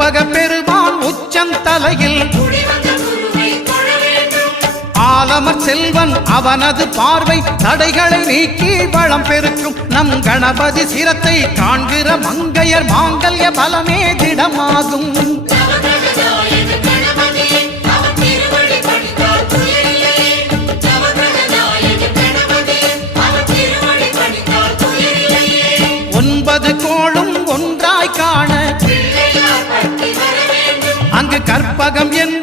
கற்பக பெருமான் உச்சந்தலையில் ஆலமர் செல்வன் அவனது பார்வை தடைகளை நீக்கி வளம் பெருக்கும் நம் கணபதி சிரத்தை காண்கிற மங்கையர் மாங்கல்ய பலமே திடமாகும் ஒன்பது கோளும் ஒன்றாய் காண அங்கு கற்பகம் என்